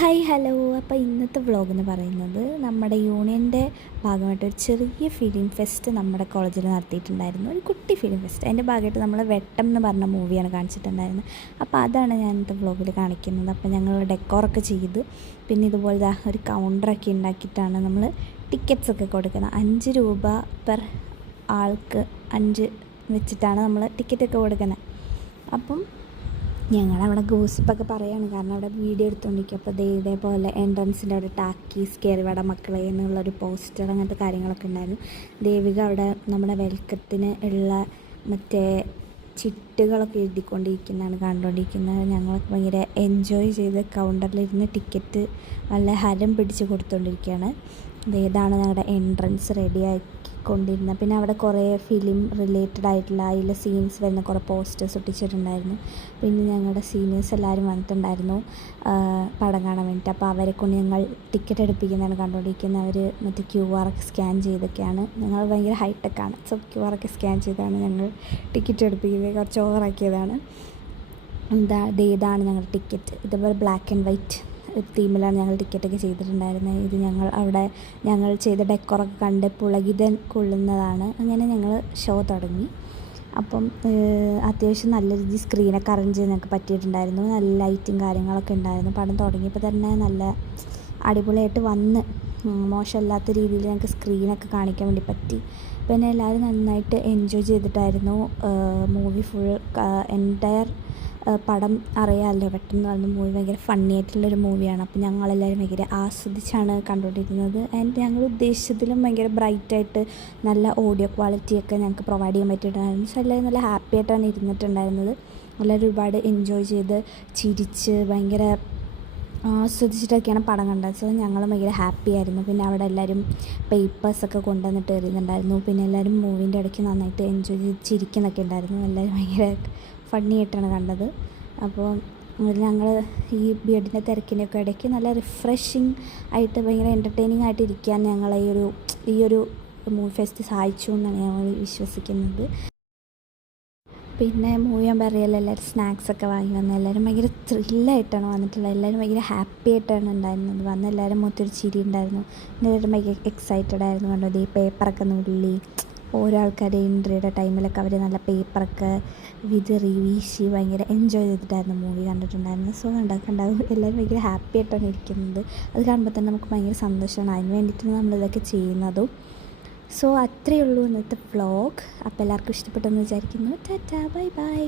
Hi hello. അപ്പോൾ ഇന്നത്തെ vlog എന്ന് പറയുന്നത് നമ്മുടെ യൂണിയൻ്റെ ഭാഗമായിട്ട് ഒരു ചെറിയ ഫിലിം ഫെസ്റ്റ് നമ്മുടെ കോളേജിൽ നടത്തിയിട്ടുണ്ടായിരുന്നു. ഒരു കുട്ടി ഫിലിം ഫെസ്റ്റ്. അതിൻ്റെ ഭാഗമായിട്ട് നമ്മൾ വെട്ടം എന്ന് പറഞ്ഞ മൂവിയാണ് കാണിച്ചിട്ടുണ്ടായിരുന്നത്. അപ്പോൾ അതാണ് ഞാൻ ഇന്നത്തെ വ്ളോഗിൽ കാണിക്കുന്നത്. അപ്പോൾ ഞങ്ങൾ ഡെക്കോറൊക്കെ ചെയ്ത് പിന്നെ ഇതുപോലെ ഒരു കൗണ്ടറൊക്കെ ഉണ്ടാക്കിയിട്ടാണ് നമ്മൾ ടിക്കറ്റ്സൊക്കെ കൊടുക്കുന്നത്. 5 രൂപ പെർ ആൾക്ക് 5 വെച്ചിട്ടാണ് നമ്മൾ ടിക്കറ്റൊക്കെ കൊടുക്കുന്നത്. അപ്പം ഞങ്ങളവിടെ ഗോസിപ്പൊക്കെ പറയുകയാണ്, കാരണം അവിടെ വീഡിയോ എടുത്തുകൊണ്ടിരിക്കും. അപ്പോൾ ഇതേപോലെ എൻട്രൻസിൻ്റെ അവിടെ ടാക്കീസ് കയറിവാട മക്കളെ എന്നുള്ളൊരു പോസ്റ്റർ അങ്ങനത്തെ കാര്യങ്ങളൊക്കെ ഉണ്ടായിരുന്നു. ദേവിക അവിടെ നമ്മുടെ വെൽക്കത്തിന് ഉള്ള മറ്റേ ചിട്ടുകളൊക്കെ എഴുതിക്കൊണ്ടിരിക്കുന്നതാണ് കണ്ടുകൊണ്ടിരിക്കുന്നത്. ഞങ്ങളൊക്കെ ഭയങ്കര എൻജോയ് ചെയ്ത് കൗണ്ടറിലിരുന്ന് ടിക്കറ്റ് നല്ല ഹരം പിടിച്ച് കൊടുത്തുകൊണ്ടിരിക്കുകയാണ്. ഇതാണ് ഞങ്ങളുടെ എൻട്രൻസ് റെഡിയാക്കിക്കൊണ്ടിരുന്നത്. പിന്നെ അവിടെ കുറേ ഫിലിം റിലേറ്റഡ് ആയിട്ടുള്ള അതിൽ സീൻസ് വരുന്ന കുറേ പോസ്റ്റേഴ്സ് ഒട്ടിച്ചിട്ടുണ്ടായിരുന്നു. പിന്നെ ഞങ്ങളുടെ സീനിയേഴ്സ് എല്ലാവരും വന്നിട്ടുണ്ടായിരുന്നു പടം കാണാൻ വേണ്ടിയിട്ട്. അപ്പോൾ അവരെ കൊണ്ട് ഞങ്ങൾ ടിക്കറ്റ് എടുപ്പിക്കുന്നതാണ് കണ്ടുകൊണ്ടിരിക്കുന്നത്. അവർ മറ്റേ QR ഒക്കെ സ്കാൻ ചെയ്തൊക്കെയാണ്. ഞങ്ങൾ ഭയങ്കര ഹൈടെക്കാണ്. സോ QR ഒക്കെ സ്കാൻ ചെയ്താണ് ഞങ്ങൾ ടിക്കറ്റ് എടുപ്പിക്കുന്നത്. കുറച്ച് ഓവറാക്കിയതാണ്. ഇതാണ് ഞങ്ങളുടെ ടിക്കറ്റ്. ഇതുപോലെ ബ്ലാക്ക് ആൻഡ് വൈറ്റ് തീമിലാണ് ഞങ്ങൾ ടിക്കറ്റൊക്കെ ചെയ്തിട്ടുണ്ടായിരുന്നത്. ഇത് ഞങ്ങൾ ചെയ്ത ഡെക്കോറൊക്കെ കണ്ട് പുളകിതൻ കൊള്ളുന്നതാണ്. അങ്ങനെ ഞങ്ങൾ ഷോ തുടങ്ങി. അപ്പം അത്യാവശ്യം നല്ല രീതിയിൽ സ്ക്രീനൊക്കെ അറേഞ്ച് ചെയ്യാൻ ഞങ്ങൾക്ക് പറ്റിയിട്ടുണ്ടായിരുന്നു. നല്ല ലൈറ്റും കാര്യങ്ങളൊക്കെ ഉണ്ടായിരുന്നു. പടം തുടങ്ങിയപ്പോൾ തന്നെ നല്ല അടിപൊളിയായിട്ട് വന്ന് മോശമല്ലാത്ത രീതിയിൽ ഞങ്ങൾക്ക് സ്ക്രീനൊക്കെ കാണിക്കാൻ വേണ്ടി പറ്റി. പിന്നെ എല്ലാവരും നന്നായിട്ട് എൻജോയ് ചെയ്തിട്ടായിരുന്നു മൂവി ഫുൾ എൻറ്റയർ പടം അറിയാമല്ലോ. പെട്ടെന്ന് പറഞ്ഞ മൂവി ഭയങ്കര ഫണ്ണി ആയിട്ടുള്ളൊരു മൂവിയാണ്. അപ്പോൾ ഞങ്ങളെല്ലാവരും ഭയങ്കര ആസ്വദിച്ചാണ് കണ്ടുകൊണ്ടിരുന്നത്. ആൻഡ് ഞങ്ങൾ ഉദ്ദേശിച്ചതിലും ഭയങ്കര ബ്രൈറ്റായിട്ട് നല്ല ഓഡിയോ ക്വാളിറ്റിയൊക്കെ ഞങ്ങൾക്ക് പ്രൊവൈഡ് ചെയ്യാൻ പറ്റിയിട്ടുണ്ടായിരുന്നു. സോ എല്ലാവരും നല്ല ഹാപ്പി ആയിട്ടാണ് ഇരുന്നിട്ടുണ്ടായിരുന്നത്. എല്ലാവരും ഒരുപാട് എൻജോയ് ചെയ്ത് ചിരിച്ച് ഭയങ്കര ആസ്വദിച്ചിട്ടൊക്കെയാണ് പടം കണ്ടത്. സോ ഞങ്ങൾ ഭയങ്കര ഹാപ്പി ആയിരുന്നു. പിന്നെ അവിടെ എല്ലാവരും പേപ്പേഴ്സൊക്കെ കൊണ്ടുവന്നിട്ട് എറിയുന്നുണ്ടായിരുന്നു. പിന്നെ എല്ലാവരും മൂവീൻ്റെ ഇടയ്ക്ക് നന്നായിട്ട് എൻജോയ് ചെയ്ത് ചിരിക്കുന്നൊക്കെ ഉണ്ടായിരുന്നു. എല്ലാവരും ഭയങ്കര ഫണ്ണി ആയിട്ടാണ് കണ്ടത്. അപ്പോൾ ഞങ്ങൾ ഈ ബിഎഡിൻ്റെ തിരക്കിൻ്റെയൊക്കെ ഇടയ്ക്ക് നല്ല റിഫ്രഷിങ് ആയിട്ട് ഭയങ്കര എൻ്റർടൈനിങ് ആയിട്ട് ഇരിക്കാൻ ഞങ്ങളെ ഈ ഒരു മൂവി ഫെസ്റ്റ് സഹായിച്ചു എന്നാണ് ഞങ്ങൾ വിശ്വസിക്കുന്നത്. പിന്നെ മൂവി ഞാൻ പറയല്ലോ, എല്ലാവരും സ്നാക്സൊക്കെ വാങ്ങി വന്ന് എല്ലാവരും ഭയങ്കര ത്രില്ലായിട്ടാണ് വന്നിട്ടുള്ളത്. എല്ലാവരും ഭയങ്കര ഹാപ്പി ആയിട്ടാണ് ഉണ്ടായിരുന്നത്. വന്ന് എല്ലാവരും മൊത്തം ചിരി ഉണ്ടായിരുന്നു. എല്ലാവരും ഭയങ്കര എക്സൈറ്റഡ് ആയിരുന്നു. കണ്ടത് ഈ പേപ്പറൊക്കെ നുള്ളി ഓരോ ആൾക്കാരുടെ എൻട്രിയുടെ ടൈമിലൊക്കെ അവർ നല്ല പേപ്പറൊക്കെ വിതറി വീശി ഭയങ്കര എൻജോയ് ചെയ്തിട്ടായിരുന്നു മൂവി കണ്ടിട്ടുണ്ടായിരുന്നു. സോ കണ്ടാകും എല്ലാവരും ഭയങ്കര ഹാപ്പി ആയിട്ടാണ് ഇരിക്കുന്നത്. അത് കാണുമ്പോൾ തന്നെ നമുക്ക് ഭയങ്കര സന്തോഷമാണ്. അതിന് വേണ്ടിയിട്ടാണ് നമ്മളിതൊക്കെ ചെയ്യുന്നതും. സോ അത്രയേ ഉള്ളൂ ഇന്നത്തെ വ്ളോഗ്. അപ്പോൾ എല്ലാവർക്കും ഇഷ്ടപ്പെട്ടെന്ന് വിചാരിക്കുന്നു. Tata, bye bye.